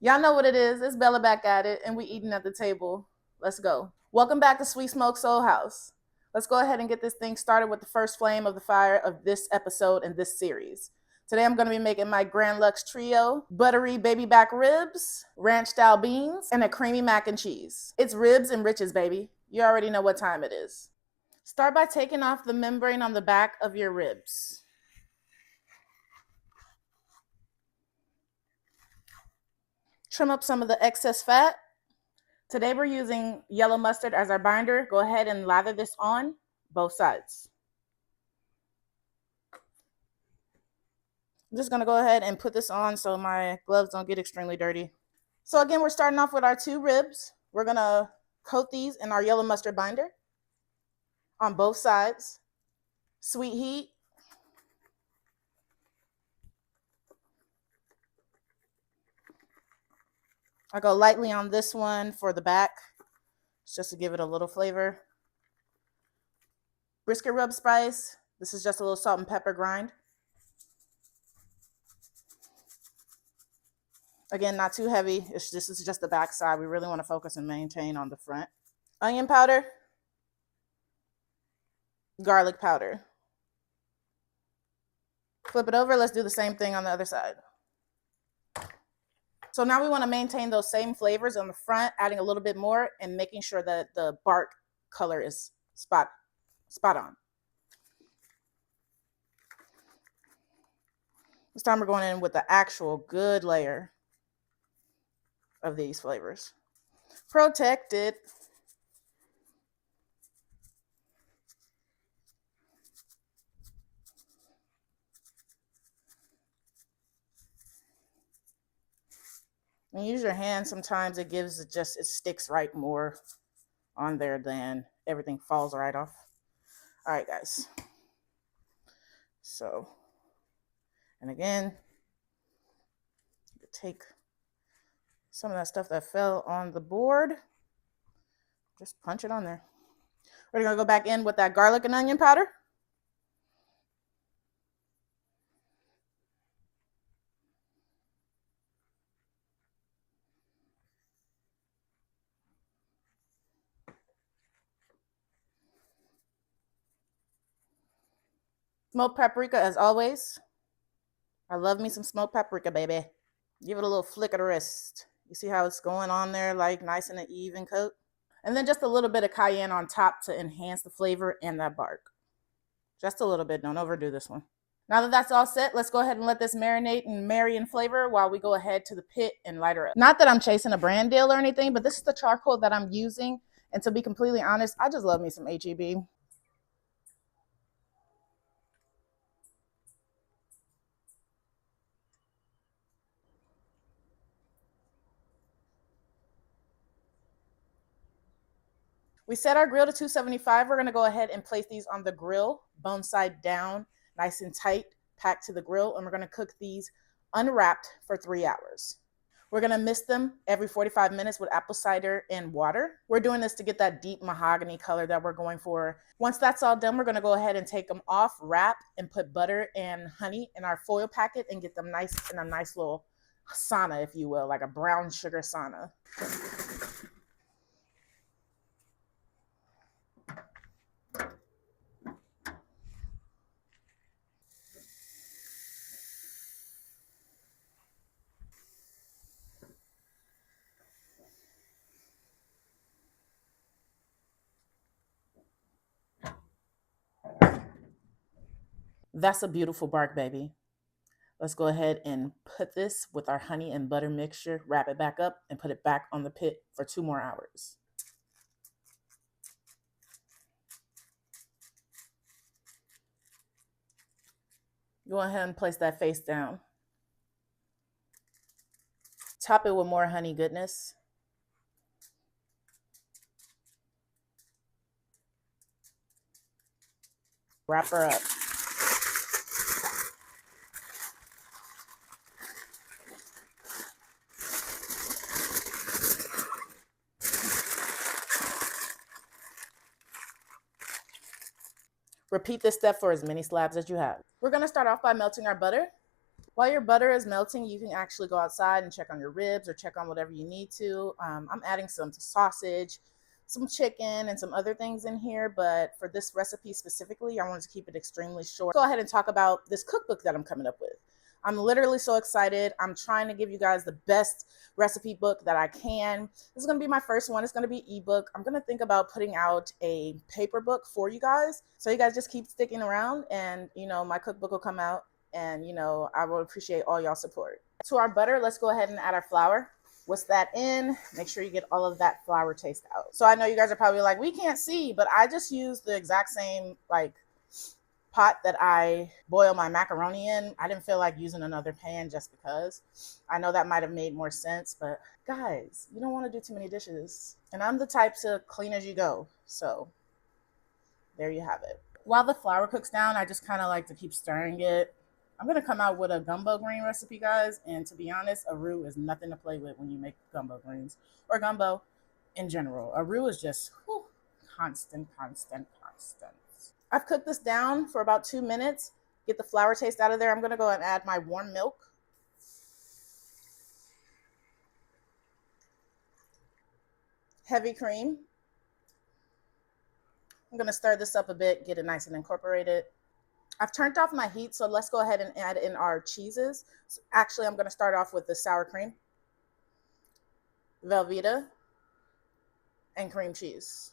Y'all know what it is. It's Bella back at it, and we eating at the table. Let's go. Welcome back to Sweet Smoke Soul House. Let's go ahead and get this thing started with the first flame of the fire of this episode and this series. Today I'm going to be making my Grand Lux Trio, buttery baby back ribs, ranch style beans, and a creamy mac and cheese. It's ribs and riches, baby. You already know what time it is. Start by taking off the membrane on the back of your ribs. Trim up some of the excess fat. Today we're using yellow mustard as our binder. Go ahead and lather this on both sides. I'm just gonna go ahead and put this on so my gloves don't get extremely dirty. So again, we're starting off with our 2 ribs. We're gonna coat these in our yellow mustard binder on both sides. Sweet heat. I go lightly on this one for the back, just to give it a little flavor. Brisket rub spice. This is just a little salt and pepper grind. Again, not too heavy. This is just the back side. We really want to focus and maintain on the front. Onion powder, garlic powder. Flip it over. Let's do the same thing on the other side. So now we want to maintain those same flavors on the front, adding a little bit more and making sure that the bark color is spot on. This time we're going in with the actual good layer of these flavors. Protect it. And use your hand. Sometimes it gives it sticks right more on there than everything falls right off. All right, guys. So, and again, take some of that stuff that fell on the board, just punch it on there. We're gonna go back in with that garlic and onion powder. Smoked paprika as always. I love me some smoked paprika, baby. Give it a little flick of the wrist. You see how it's going on there, like nice and an even coat? And then just a little bit of cayenne on top to enhance the flavor and that bark. Just a little bit, don't overdo this one. Now that that's all set, let's go ahead and let this marinate and marry in flavor while we go ahead to the pit and light her up. Not that I'm chasing a brand deal or anything, but this is the charcoal that I'm using. And to be completely honest, I just love me some HEB. We set our grill to 275. We're gonna go ahead and place these on the grill, bone side down, nice and tight, packed to the grill. And we're gonna cook these unwrapped for 3 hours. We're gonna mist them every 45 minutes with apple cider and water. We're doing this to get that deep mahogany color that we're going for. Once that's all done, we're gonna go ahead and take them off, wrap, and put butter and honey in our foil packet and get them nice in a nice little sauna, if you will, like a brown sugar sauna. That's a beautiful bark, baby. Let's go ahead and put this with our honey and butter mixture, wrap it back up, and put it back on the pit for 2 more hours. Go ahead and place that face down. Top it with more honey goodness. Wrap her up. Repeat this step for as many slabs as you have. We're gonna start off by melting our butter. While your butter is melting, you can actually go outside and check on your ribs or check on whatever you need to. I'm adding some sausage, some chicken, and some other things in here, but for this recipe specifically, I wanted to keep it extremely short. Go ahead and talk about this cookbook that I'm coming up with. I'm literally so excited. I'm trying to give you guys the best recipe book that I can. This is going to be my first one. It's going to be ebook. I'm going to think about putting out a paper book for you guys. So you guys just keep sticking around and, my cookbook will come out and, I will appreciate all y'all support. To our butter, let's go ahead and add our flour. Whisk that in. Make sure you get all of that flour taste out. So I know you guys are probably like, we can't see, but I just used the exact same pot that I boil my macaroni in. I didn't feel like using another pan just because. I know that might have made more sense, but guys, you don't want to do too many dishes. And I'm the type to clean as you go. So there you have it. While the flour cooks down, I just kind of like to keep stirring it. I'm going to come out with a gumbo green recipe, guys. And to be honest, a roux is nothing to play with when you make gumbo greens or gumbo in general. A roux is just constant, constant, constant. I've cooked this down for about 2 minutes. Get the flour taste out of there. I'm going to go and add my warm milk. Heavy cream. I'm going to stir this up a bit, get it nice and incorporated. I've turned off my heat, so let's go ahead and add in our cheeses. So actually, I'm going to start off with the sour cream, Velveeta, and cream cheese.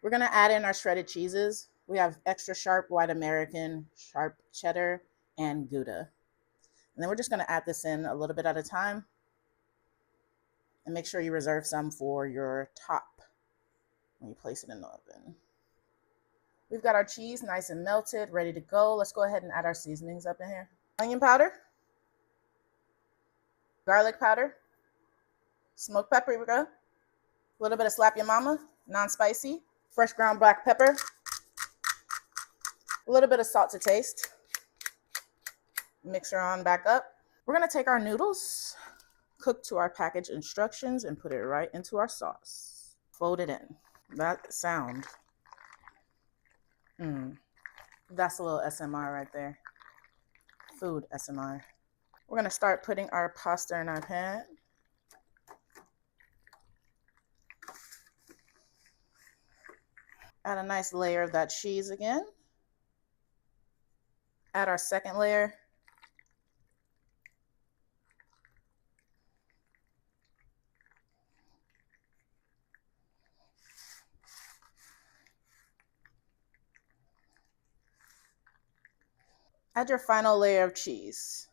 We're going to add in our shredded cheeses. We have extra sharp white American, sharp cheddar, and Gouda. And then we're just going to add this in a little bit at a time. And make sure you reserve some for your top when you place it in the oven. We've got our cheese nice and melted, ready to go. Let's go ahead and add our seasonings up in here. Onion powder, garlic powder, smoked paprika, a little bit of slap your mama, non-spicy, fresh ground black pepper, a little bit of salt to taste. Mix her on back up. We're gonna take our noodles, cook to our package instructions, and put it right into our sauce. Fold it in. That sound. That's a little SMR right there. Food SMR. We're gonna start putting our pasta in our pan. Add a nice layer of that cheese again. Add our second layer. Add your final layer of cheese.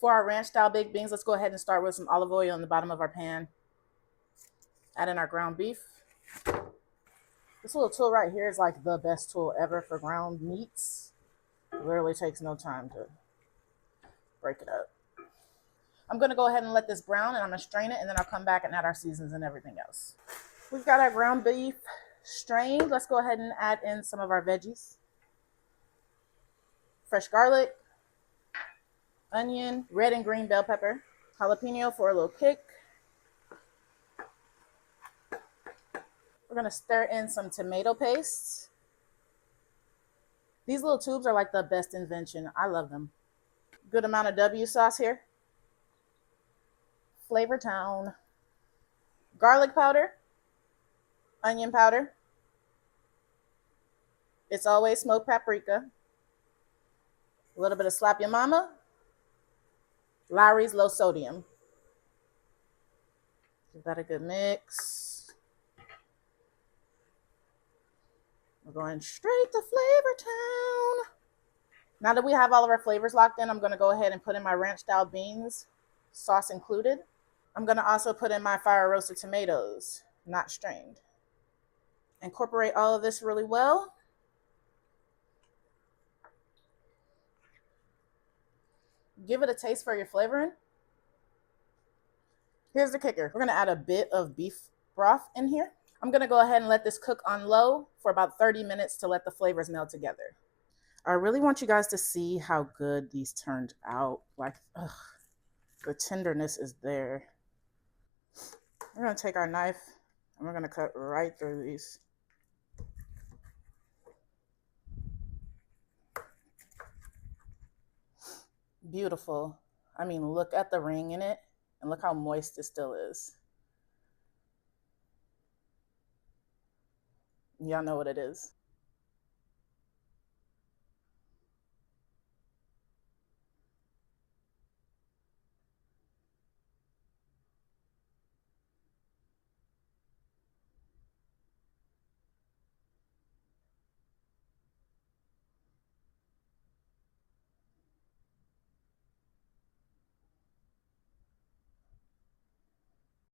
For our ranch style baked beans, let's go ahead and start with some olive oil on the bottom of our pan. Add in our ground beef. This little tool right here is like the best tool ever for ground meats. It literally takes no time to break it up. I'm gonna go ahead and let this brown and I'm gonna strain it and then I'll come back and add our seasons and everything else. We've got our ground beef strained. Let's go ahead and add in some of our veggies. Fresh garlic, onion, red and green bell pepper, jalapeno for a little kick. We're gonna stir in some tomato paste. These little tubes are like the best invention. I love them. Good amount of W sauce here. Flavor Town. Garlic powder, onion powder. It's always smoked paprika. A little bit of slap your mama. Lowry's low sodium. Give that a good mix. We're going straight to Flavor Town. Now that we have all of our flavors locked in, I'm going to go ahead and put in my ranch style beans, sauce included. I'm going to also put in my fire roasted tomatoes, not strained. Incorporate all of this really well. Give it a taste for your flavoring. Here's the kicker. We're going to add a bit of beef broth in here. I'm going to go ahead and let this cook on low for about 30 minutes to let the flavors meld together. I really want you guys to see how good these turned out. The tenderness is there. We're going to take our knife And we're gonna cut right through these. Beautiful. I mean, look at the ring in it and look how moist it still is. Y'all know what it is.